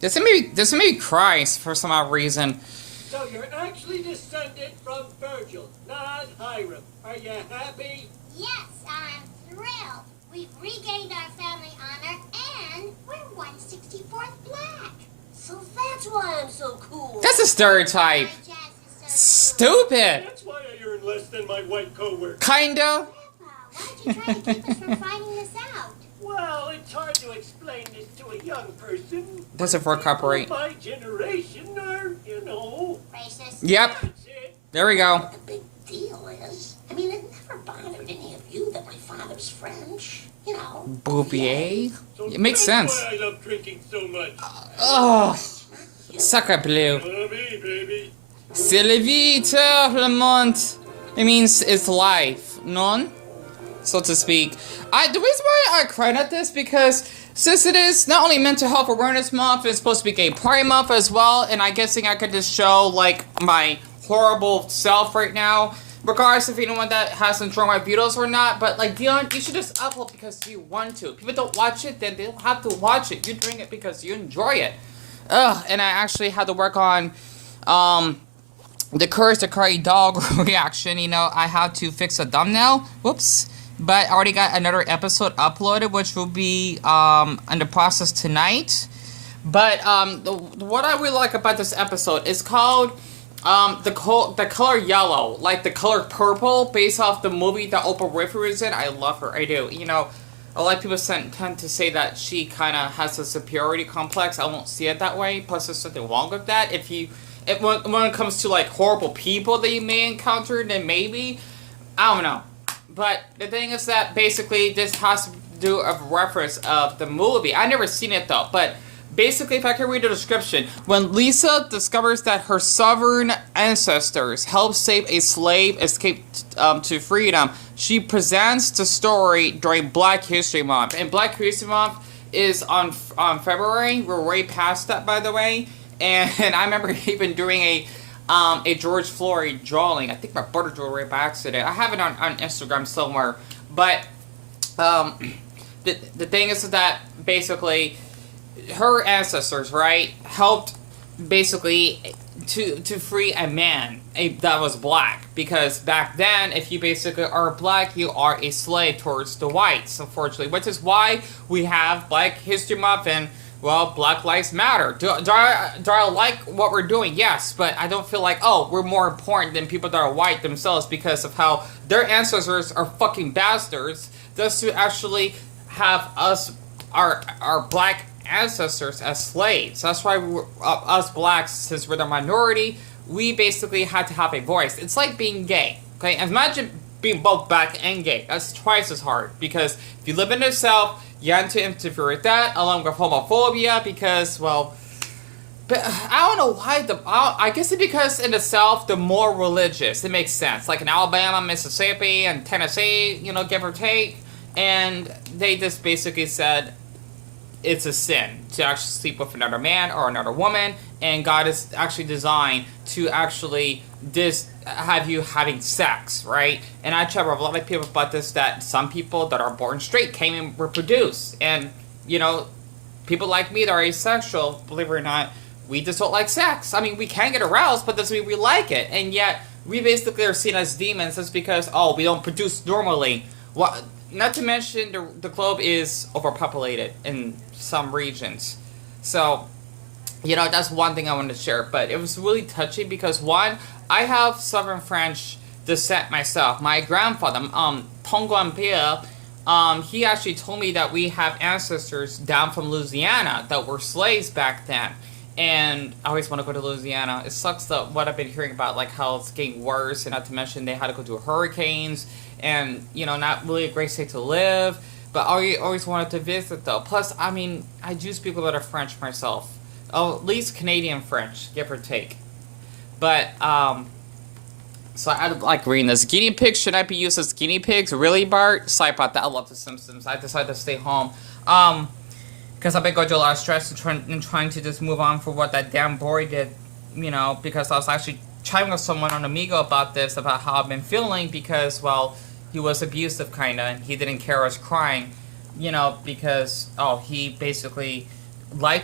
This made me cry for some odd reason. So you're actually descended from Virgil, not Hiram. Are you happy? Yes, I'm thrilled. We've regained our family honor, and we're 164th black. So that's why I'm so cool. That's a stereotype. My jazz is so Stupid. That's why I earn less than my white coworker. Kinda. Grandpa, why'd you try to keep us from finding this out? Well, it's hard to explain this to a young person. Doesn't work copyright. My generation are, Racist. Yep. that's it. There we go. What the big deal is, I mean, it never bothered any of you that my father's French. You know. Bouvier? So It makes that's sense. why I love drinking so much. Oh, sacre bleu. Love me, baby. C'est la vie, le monde. It means it's life, non? So to speak. The reason why I cried at this because since it is not only Mental Health Awareness Month, it's supposed to be Gay Pride Month as well, and I guessing I could just show like my horrible self right now, regardless if anyone that has enjoyed my videos or not. But like Dion, you should just upload because you want to. If people don't watch it, then they don't have to watch it. You're doing it because you enjoy it. And I actually had to work on the Courage the Cry Dog reaction. You know, I had to fix a thumbnail. Whoops. But I already got another episode uploaded, which will be in the process tonight. But what I really like about this episode is called the color yellow, like the color purple, based off the movie that Oprah Winfrey was in. I love her. I do. You know, a lot of people tend to say that she kind of has a superiority complex. I won't see it that way. Plus, there's something wrong with that. When it comes to like horrible people that you may encounter, then maybe I don't know. But the thing is that basically this has to do a reference of the movie. I never seen it though, but basically if I can read the description, when Lisa discovers that her southern ancestors helped save a slave escape to freedom, she presents the story during Black History Month. And Black History Month is on February. We're way past that, by the way. And I remember even doing a George Floyd drawing. I think my brother drew it by accident. I have it on Instagram somewhere. But the thing is that basically her ancestors, right, helped basically to free a man that was black. Because back then, if you basically are black, you are a slave towards the whites, unfortunately. Which is why we have Black History Month and, well, Black Lives Matter. Do I like what we're doing? Yes, but I don't feel like, oh, we're more important than people that are white themselves because of how their ancestors are fucking bastards. Just to actually have us, our black ancestors as slaves. That's why us blacks, since we're the minority, we basically had to have a voice. It's like being gay. Okay, imagine being both black and gay. That's twice as hard because if you live in the South, you have to interfere with that along with homophobia because, well, but I don't know why I guess it's because in the South they're more religious. It makes sense. Like in Alabama, Mississippi, and Tennessee, you know, give or take, and they just basically said it's a sin to actually sleep with another man or another woman, and God is actually designed to actually have you having sex, right? And I tell a lot of people about this, that some people that are born straight can't even reproduce, and you know, people like me that are asexual, believe it or not, we just don't like sex. I mean, we can get aroused, but doesn't mean we like it, and yet we basically are seen as demons just because, oh, we don't produce normally. Well, not to mention the globe is overpopulated in some regions. So, you know, that's one thing I wanted to share. But it was really touching because, one, I have Southern French descent myself. My grandfather, Tonguan Pierre, he actually told me that we have ancestors down from Louisiana that were slaves back then. And I always want to go to Louisiana. It sucks that what I've been hearing about, like how it's getting worse, and not to mention they had to go through hurricanes, and you know, not really a great state to live. But I always wanted to visit though. Plus, I mean, I do speak a lot of French myself, at least Canadian French, give or take. But so I like reading this. Guinea pigs should not be used as guinea pigs. Really, Bart? Sorry about that. I love The Simpsons. I decided to stay home. Because I've been going through a lot of stress and trying to just move on for what that damn boy did, you know, because I was actually chatting with someone on Amigo about this, about how I've been feeling because, well, he was abusive, kind of, and he didn't care I was crying, you know, because, oh, he basically lied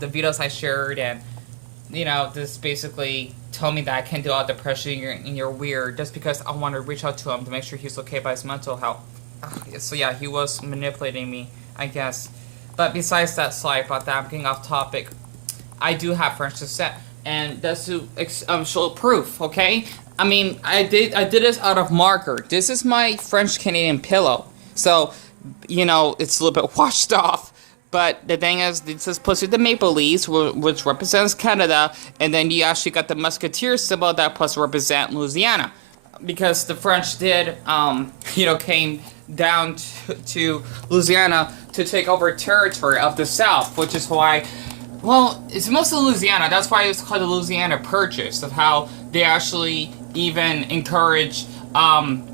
to the videos I shared, and this basically told me that I can't do all depression and you're weird, just because I want to reach out to him to make sure he's okay by his mental health. So yeah, he was manipulating me, I guess. But besides that, sorry about that, I'm getting off topic. I do have French descent, and that's to show proof, okay? I mean, I did this out of marker. This is my French Canadian pillow, so it's a little bit washed off. But the thing is, this is plus the maple leaves, which represents Canada, and then you actually got the musketeer symbol that plus represent Louisiana, because the French did, came down to Louisiana to take over territory of the South, which is why, well, it's mostly Louisiana. That's why it's called the Louisiana Purchase, of how they actually even encourage, I'm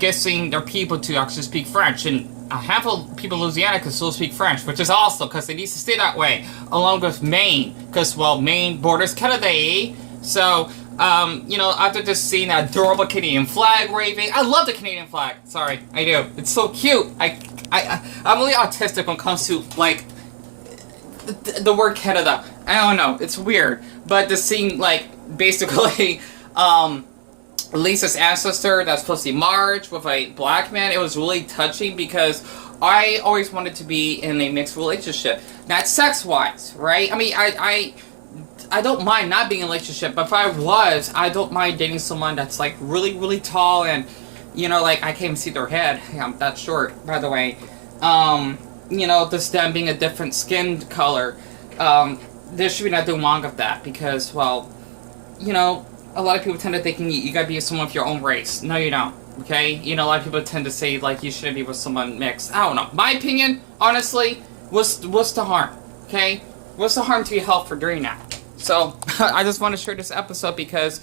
guessing, their people to actually speak French, and a handful of people in Louisiana can still speak French, which is awesome, because it needs to stay that way, along with Maine, because, well, Maine borders Canada, so, after just seeing that adorable Canadian flag waving, I love the Canadian flag, sorry, I do, it's so cute, I'm really autistic when it comes to, like, the word Canada, I don't know, it's weird, but just seeing, like, basically, Lisa's ancestor, that's supposed to be Marge, with a black man, it was really touching, because I always wanted to be in a mixed relationship. Not sex-wise, right? I mean, I don't mind not being in a relationship, but if I was, I don't mind dating someone that's, like, really, really tall, and, like, I can't even see their head. Yeah, I'm that short, by the way. Just them being a different skin color. There should be nothing wrong with that, because, well, a lot of people tend to think you gotta be with someone of your own race. No, you don't. Okay? A lot of people tend to say, like, you shouldn't be with someone mixed. I don't know. My opinion, honestly, what's the harm? Okay? What's the harm to your health for doing that? So, I just want to share this episode because,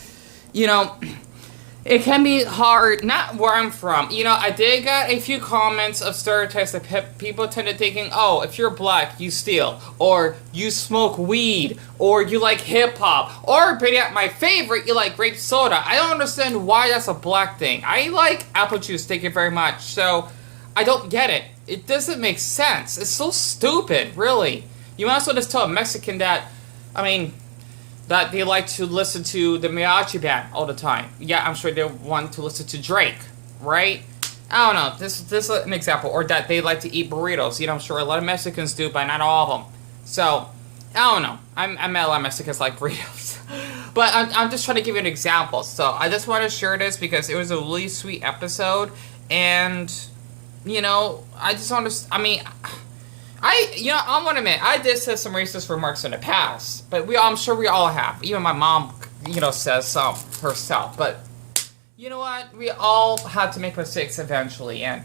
it can be hard, not where I'm from. I did get a few comments of stereotypes that people tend to thinking, oh, if you're black, you steal, or you smoke weed, or you like hip-hop, or, better yet, my favorite, you like grape soda. I don't understand why that's a black thing. I like apple juice, thank you very much. So, I don't get it. It doesn't make sense. It's so stupid, really. You might as well just tell a Mexican that they like to listen to the mariachi band all the time. Yeah, I'm sure they want to listen to Drake, right? I don't know. This is an example. Or that they like to eat burritos. I'm sure a lot of Mexicans do, but not all of them. So, I don't know. I met a lot of Mexicans like burritos. But I'm just trying to give you an example. So, I just want to share this because it was a really sweet episode. And, I just want to... I mean... I'm gonna admit, I did say some racist remarks in the past, but I'm sure we all have. Even my mom, says some herself. But, you know what? We all have to make mistakes eventually, and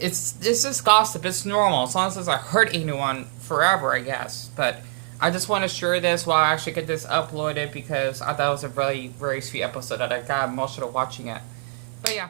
this is gossip. It's normal, as long as it doesn't hurt anyone forever, I guess. But I just want to share this while I actually get this uploaded, because I thought it was a very, very sweet episode that I got emotional watching it. But yeah.